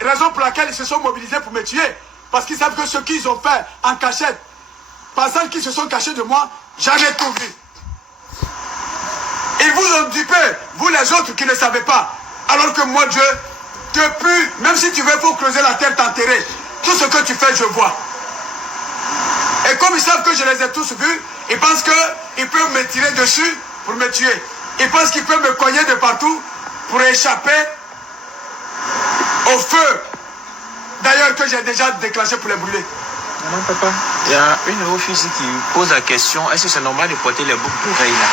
Raison pour laquelle ils se sont mobilisés pour me tuer. Parce qu'ils savent que ce qu'ils ont fait en cachette, par celles qui se sont cachés de moi, j'en ai tout vu. Ils vous ont dupé, vous les autres qui ne savez pas. Alors que moi, Dieu, depuis, même si tu veux, il faut creuser la terre, t'enterrer. Tout ce que tu fais, je vois. Et comme ils savent que je les ai tous vus, ils pensent qu'ils peuvent me tirer dessus pour me tuer. Ils pensent qu'ils peuvent me cogner de partout pour échapper au feu. D'ailleurs, que j'ai déjà déclenché pour les brûler. Non, papa. Il y a une de vos filles qui pose la question, est-ce que c'est normal de porter les boucles d'oreilles là?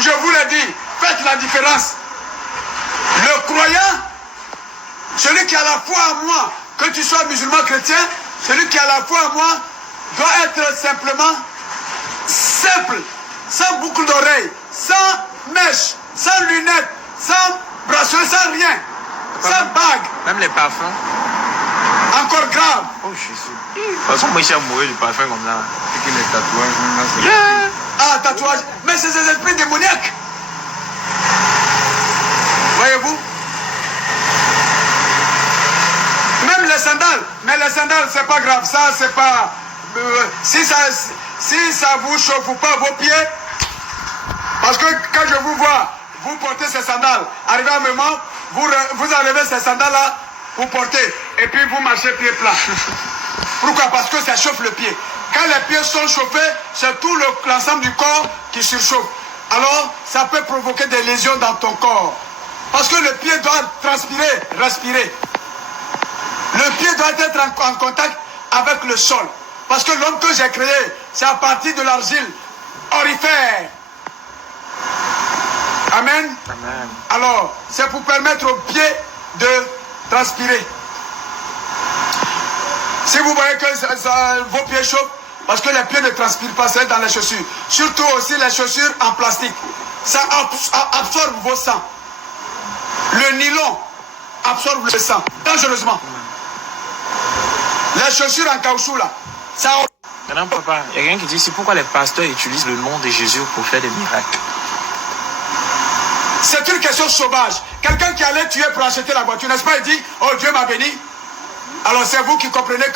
Je vous l'ai dit, faites la différence. Le croyant, celui qui a la foi en moi, que tu sois musulman chrétien, celui qui a la foi en moi, doit être simplement simple, sans boucle d'oreille, sans mèche, sans lunettes, sans bracelet, sans rien, sans bague. Même les parfums? Encore grave. Oh, je suis sûr. De toute façon, moi, je suis amoureux du parfum comme ça. Et les tatouages, yeah. Ah, tatouage. Mais c'est ces esprits démoniaques. Voyez-vous? Même les sandales. Mais les sandales, c'est pas grave. Ça, c'est pas... si ça vous chauffe ou pas vos pieds, parce que quand je vous vois, vous portez ces sandales, arrivé à un moment, vous enlevez ces sandales-là, vous portez, et puis vous marchez pied plat. Pourquoi? Parce que ça chauffe le pied. Quand les pieds sont chauffés, c'est tout l'ensemble du corps qui surchauffe. Alors, ça peut provoquer des lésions dans ton corps. Parce que le pied doit transpirer, respirer. Le pied doit être en contact avec le sol. Parce que l'homme que j'ai créé, c'est à partir de l'argile aurifère. Amen. Amen. Alors, c'est pour permettre aux pieds de transpirer. Si vous voyez que vos pieds chauffent, parce que les pieds ne transpirent pas, c'est dans les chaussures. Surtout aussi les chaussures en plastique. Ça absorbe vos sangs. Le nylon absorbe le sang, dangereusement. Les chaussures en caoutchouc là, ça... Maintenant, papa, il y a quelqu'un qui dit, c'est pourquoi les pasteurs utilisent le nom de Jésus pour faire des miracles. C'est une question sauvage. Quelqu'un qui allait tuer pour acheter la voiture, n'est-ce pas, il dit, oh Dieu m'a béni. Alors c'est vous qui comprenez que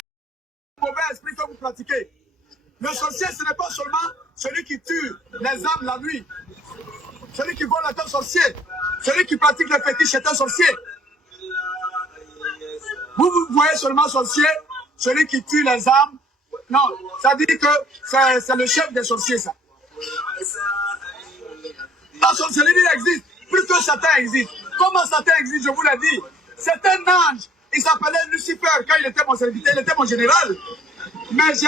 le mauvais esprit que vous pratiquez. Le sorcier, ce n'est pas seulement celui qui tue les âmes la nuit. Celui qui vole est un sorcier. Celui qui pratique le fétiche est un sorcier. Vous voyez seulement sorcier, celui qui tue les âmes. Non, ça dit que c'est le chef des sorciers, ça. La sorcellerie existe, plus que Satan existe. Comment Satan existe, je vous l'ai dit. C'est un ange. Il s'appelait Lucifer quand il était mon serviteur, il était mon général. Mais j'ai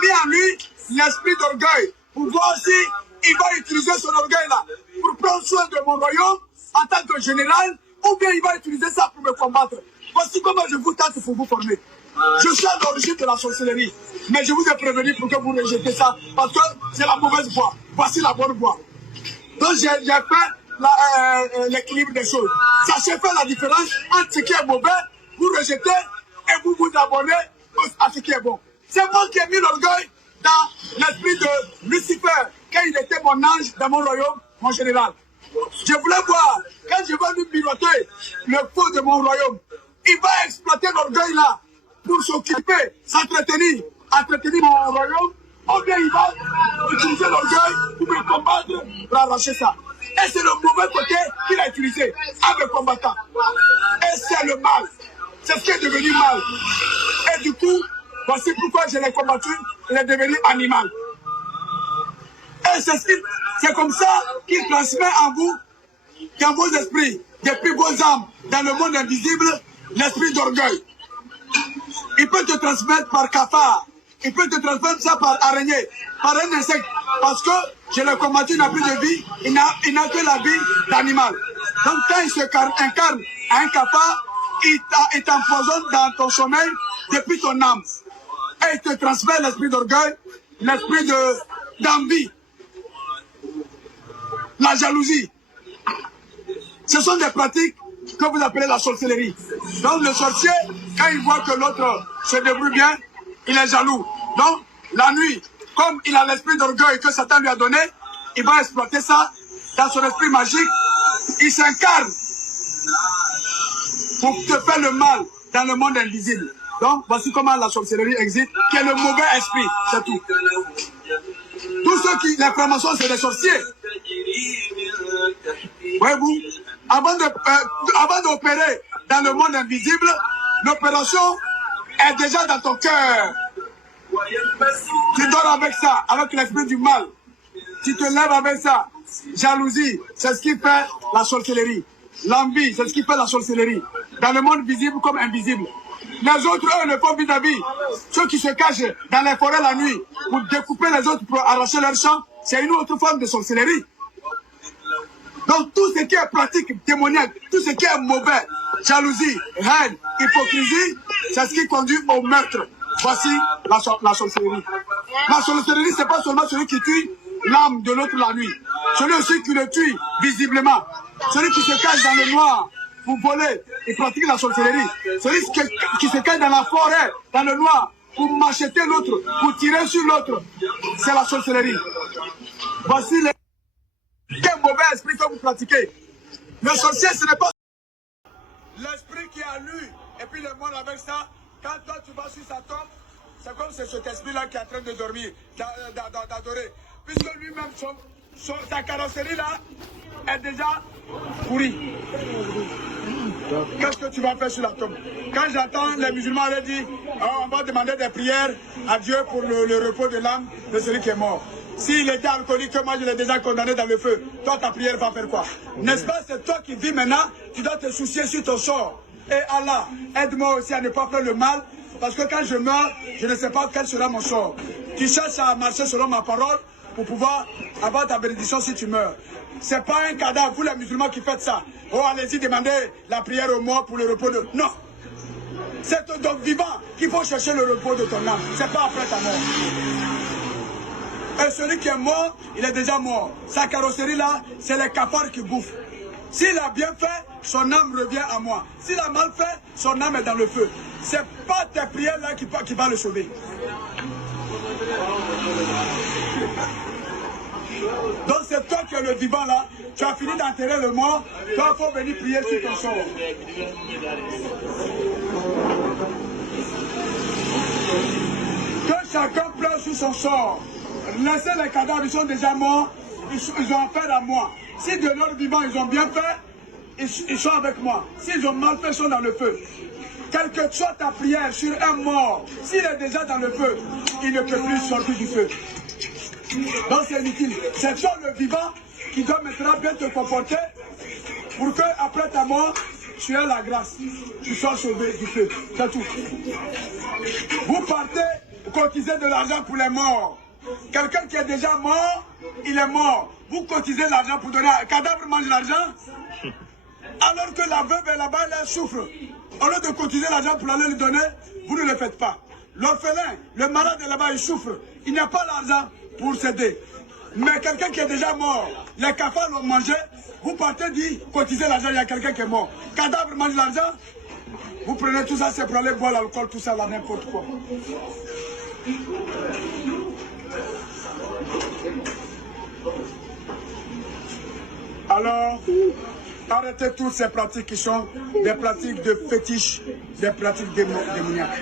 mis en lui l'esprit d'orgueil. Pour voir si il va utiliser son orgueil là pour prendre soin de mon royaume en tant que général, ou bien il va utiliser ça pour me combattre. Voici comment je vous tente pour vous former. Je suis à l'origine de la sorcellerie, mais je vous ai prévenu pour que vous rejetez ça, parce que c'est la mauvaise voie. Voici la bonne voie. Donc j'ai fait l'équilibre des choses. Sachez faire la différence entre ce qui est mauvais, vous rejetez, et vous vous abonnez à ce qui est bon. C'est moi qui ai mis l'orgueil dans l'esprit de Lucifer, quand il était mon ange dans mon royaume, mon général. Je voulais voir, quand je vais lui piloter le feu de mon royaume, il va exploiter l'orgueil là pour s'occuper, s'entretenir, entretenir mon royaume, ou bien il va utiliser l'orgueil pour me combattre, pour arracher ça. Et c'est le mauvais côté qu'il a utilisé à me combattant. Et c'est le mal. C'est ce qui est devenu mal. Et du coup, voici pourquoi je l'ai combattu, il est devenu animal. Et c'est comme ça qu'il transmet en vous, dans vos esprits, depuis vos âmes, dans le monde invisible, l'esprit d'orgueil. Il peut te transmettre par cafard, il peut te transmettre ça par araignée, par un insecte, parce que je l'ai combattu, il n'a plus de vie, il n'a que la vie d'animal. Donc quand il se incarne à un cafard, il t'empoisonne dans ton sommeil depuis ton âme. Et il te transmet l'esprit d'orgueil, l'esprit d'envie, la jalousie. Ce sont des pratiques que vous appelez la sorcellerie. Donc le sorcier, quand il voit que l'autre se débrouille bien, il est jaloux. Donc la nuit, comme il a l'esprit d'orgueil que Satan lui a donné, il va exploiter ça dans son esprit magique. Il s'incarne pour te faire le mal dans le monde invisible. Donc, voici comment la sorcellerie existe, qui est le mauvais esprit, c'est tout. Tous ceux qui, les francs-maçons, c'est des sorciers. Voyez-vous, avant d'opérer dans le monde invisible, l'opération est déjà dans ton cœur. Tu dors avec ça, avec l'esprit du mal. Tu te lèves avec ça. Jalousie, c'est ce qui fait la sorcellerie. L'envie, c'est ce qui fait la sorcellerie. Dans le monde visible comme invisible. Les autres, eux, ne font vis-à-vis. Ceux qui se cachent dans les forêts la nuit pour découper les autres pour arracher leurs champs, c'est une autre forme de sorcellerie. Donc tout ce qui est pratique démoniaque, tout ce qui est mauvais, jalousie, haine, hypocrisie, c'est ce qui conduit au meurtre. Voici la sorcellerie. La sorcellerie, c'est pas seulement celui qui tue l'âme de l'autre la nuit. Celui aussi qui le tue visiblement. Celui qui se cache dans le noir pour voler et pratiquer la sorcellerie. Celui qui se cache dans la forêt, dans le noir, pour macheter l'autre, pour tirer sur l'autre. C'est la sorcellerie. Voici quel mauvais esprit que vous pratiquez. Le sorcier, ce n'est pas l'esprit qui a lu, et puis le monde avec ça. Quand toi tu vas sur sa tombe, c'est comme c'est cet esprit-là qui est en train de dormir, d'adorer. Puisque lui-même, sa carrosserie là est déjà pourrie. Qu'est-ce que tu vas faire sur la tombe? Quand j'entends les musulmans aller dire, oh, on va demander des prières à Dieu pour le repos de l'âme de celui qui est mort. S'il était alcoolique, moi je l'ai déjà condamné dans le feu. Toi, ta prière va faire quoi? N'est-ce pas, c'est toi qui vis maintenant, tu dois te soucier sur ton sort. Et Allah, aide-moi aussi à ne pas faire le mal, parce que quand je meurs, je ne sais pas quel sera mon sort. Tu cherches à marcher selon ma parole pour pouvoir avoir ta bénédiction si tu meurs. C'est pas un cadavre, vous les musulmans qui faites ça. Oh, allez-y, demandez la prière aux morts pour le repos de... Non. C'est donc vivant qu'il faut chercher le repos de ton âme. C'est pas après ta mort. Et celui qui est mort, il est déjà mort. Sa carrosserie là, c'est les cafards qui bouffent. S'il a bien fait, son âme revient à moi. S'il a mal fait, son âme est dans le feu. C'est pas tes prières là qui va le sauver. Donc c'est toi qui es le vivant là. Tu as fini d'enterrer le mort. Toi, il faut venir prier sur ton sort. Que chacun pleure sur son sort. Laissez les cadavres, ils sont déjà morts. Ils ont affaire à moi. Si de leur vivant, ils ont bien fait, ils sont avec moi. S'ils ont mal fait, ils sont dans le feu. Quelle que soit ta prière sur un mort, s'il est déjà dans le feu, il ne peut plus sortir du feu. Donc c'est inutile. C'est toi le vivant qui doit maintenant bien te comporter pour que après ta mort, tu aies la grâce. Tu sois sauvé du feu. C'est tout. Vous partez cotiser de l'argent pour les morts. Quelqu'un qui est déjà mort, il est mort. Vous cotisez l'argent pour donner un cadavre, mange l'argent. Alors que la veuve est là-bas, elle souffre. Au lieu de cotiser l'argent pour aller lui donner, vous ne le faites pas. L'orphelin, le malade est là-bas, il souffre. Il n'a pas l'argent pour s'aider. Mais quelqu'un qui est déjà mort, les cafards l'ont mangé, vous partez dire, cotisez l'argent, il y a quelqu'un qui est mort. Cadavre mange l'argent, vous prenez tout ça, c'est pour aller boire l'alcool, tout ça, là, n'importe quoi. Alors, arrêtez toutes ces pratiques qui sont des pratiques de fétiche, des pratiques démoniaques.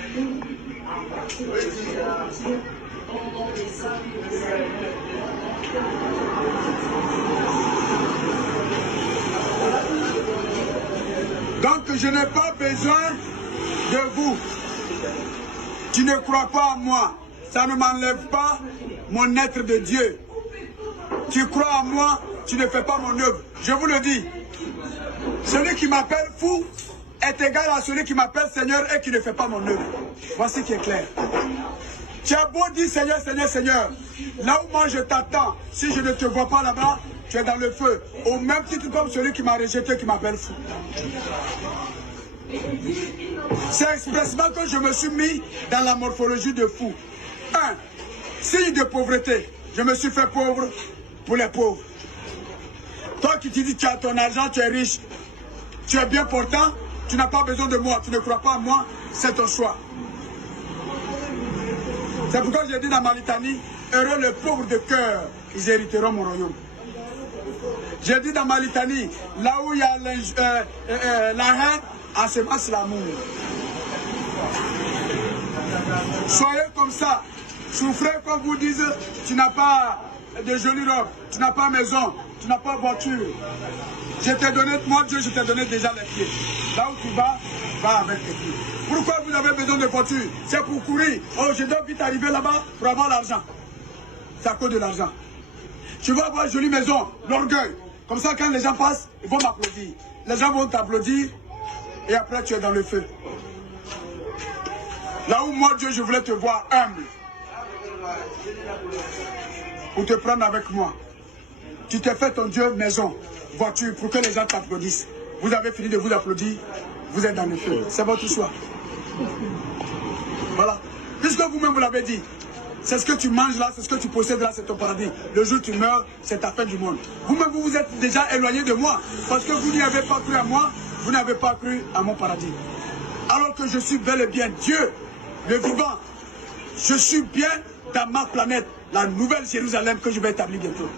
Donc, je n'ai pas besoin de vous. Tu ne crois pas en moi. Ça ne m'enlève pas mon être de Dieu. Tu crois en moi, tu ne fais pas mon œuvre. Je vous le dis. Celui qui m'appelle fou est égal à celui qui m'appelle Seigneur et qui ne fait pas mon œuvre. Voici qui est clair. Tu as beau dire Seigneur, Seigneur, Seigneur. Là où moi je t'attends, si je ne te vois pas là-bas, tu es dans le feu. Au même titre comme celui qui m'a rejeté, qui m'appelle fou. C'est expressement que je me suis mis dans la morphologie de fou. 1. Signe de pauvreté. Je me suis fait pauvre pour les pauvres. Toi qui te dis tu as ton argent, tu es riche, tu es bien portant, tu n'as pas besoin de moi, tu ne crois pas en moi, c'est ton choix. C'est pourquoi j'ai dit dans ma litanie, heureux les pauvres de cœur, ils hériteront mon royaume. J'ai dit dans ma litanie, là où il y a la haine, ensemence l'amour. Soyez comme ça. Souffrez quand vous dites, tu n'as pas de jolies robes, tu n'as pas maison, tu n'as pas voiture. Je t'ai donné, moi Dieu, je t'ai donné déjà les pieds. Là où tu vas, va avec tes pieds. Pourquoi vous avez besoin de voiture? C'est pour courir. Oh, je dois vite arriver là-bas pour avoir l'argent. C'est à cause de l'argent. Tu vas avoir une jolie maison, l'orgueil. Comme ça, quand les gens passent, ils vont m'applaudir. Les gens vont t'applaudir et après tu es dans le feu. Là où moi, Dieu, je voulais te voir humble. Pour te prendre avec moi. Tu t'es fait ton Dieu maison, voiture, pour que les gens t'applaudissent. Vous avez fini de vous applaudir, vous êtes dans le feu. C'est votre choix. Voilà. Puisque vous-même vous l'avez dit, c'est ce que tu manges là, c'est ce que tu possèdes là, c'est ton paradis. Le jour où tu meurs, c'est ta fin du monde. Vous-même vous vous êtes déjà éloigné de moi, parce que vous n'y avez pas cru à moi, vous n'avez pas cru à mon paradis. Alors que je suis bel et bien Dieu, le vivant. Je suis bien dans ma planète, la nouvelle Jérusalem que je vais établir bientôt.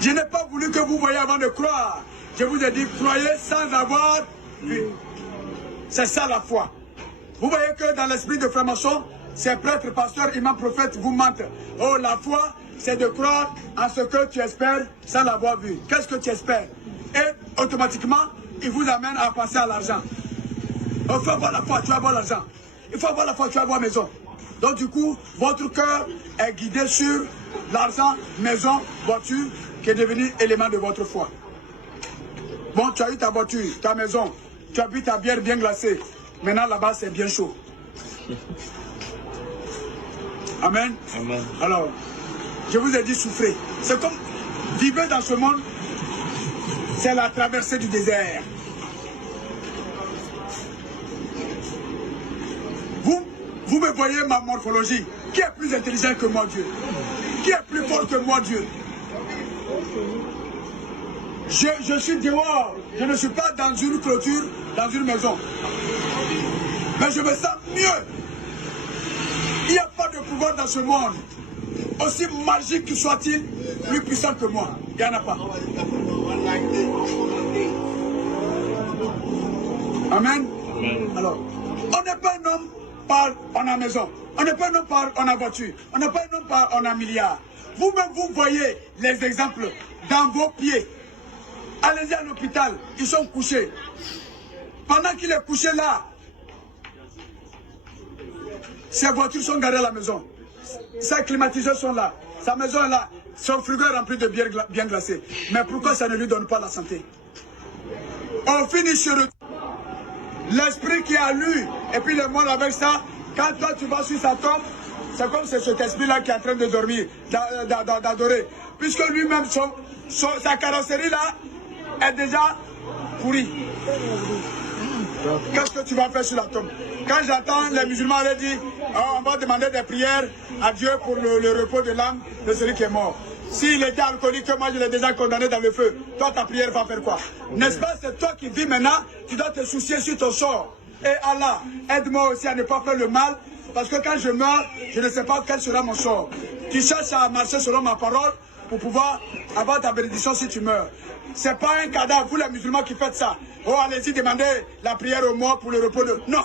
Je n'ai pas voulu que vous voyiez avant de croire. Je vous ai dit, croyez sans avoir vu. C'est ça la foi. Vous voyez que dans l'esprit de franc-maçon, ces prêtres, pasteurs, imams, prophètes vous mentent. Oh, la foi, c'est de croire en ce que tu espères sans l'avoir vu. Qu'est-ce que tu espères? Et automatiquement, il vous amène à passer à l'argent. Il faut avoir la foi, tu vas avoir l'argent. Il faut avoir la foi, tu vas avoir maison. Donc du coup, votre cœur est guidé sur l'argent, maison, voiture, qui est devenu élément de votre foi. Bon, tu as eu ta voiture, ta maison, tu as bu ta bière bien glacée. Maintenant, là-bas, c'est bien chaud. Amen. Amen. Alors, je vous ai dit souffrez. C'est comme vivre dans ce monde, c'est la traversée du désert. Vous me voyez ma morphologie. Qui est plus intelligent que moi, Dieu? Qui est plus fort que moi, Dieu? Je suis dehors. Je ne suis pas dans une clôture, dans une maison. Mais je me sens mieux. Il n'y a pas de pouvoir dans ce monde, aussi magique que soit-il, plus puissant que moi. Il n'y en a pas. Amen. Alors, on n'est pas un homme par on a maison. On n'est pas un homme par on a voiture. On n'est pas un homme par on a milliard. Vous-même, vous voyez les exemples dans vos pieds. Allez-y à l'hôpital, ils sont couchés. Pendant qu'il est couché là, ses voitures sont garées à la maison. Ses climatiseurs sont là. Sa maison est là. Son frigo est rempli de bière bien glacée. Mais pourquoi ça ne lui donne pas la santé? On finit sur l'esprit qui a lu. Et puis le monde avec ça, quand toi tu vas sur sa tombe, c'est comme c'est cet esprit-là qui est en train de dormir, d'adorer. Puisque lui-même, sa carrosserie là, est déjà pourrie. Qu'est-ce que tu vas faire sur la tombe? Quand j'entends les musulmans aller dire, oh, on va demander des prières à Dieu pour le repos de l'âme de celui qui est mort. S'il était alcoolique, moi je l'ai déjà condamné dans le feu. Toi, ta prière va faire quoi? N'est-ce pas, c'est toi qui vis maintenant, tu dois te soucier sur ton sort. Et Allah, aide-moi aussi à ne pas faire le mal, parce que quand je meurs, je ne sais pas quel sera mon sort. Tu cherches à marcher selon ma parole pour pouvoir avoir ta bénédiction si tu meurs. C'est pas un cadavre, vous les musulmans qui faites ça. Oh, allez-y, demandez la prière aux morts pour le repos de... Non.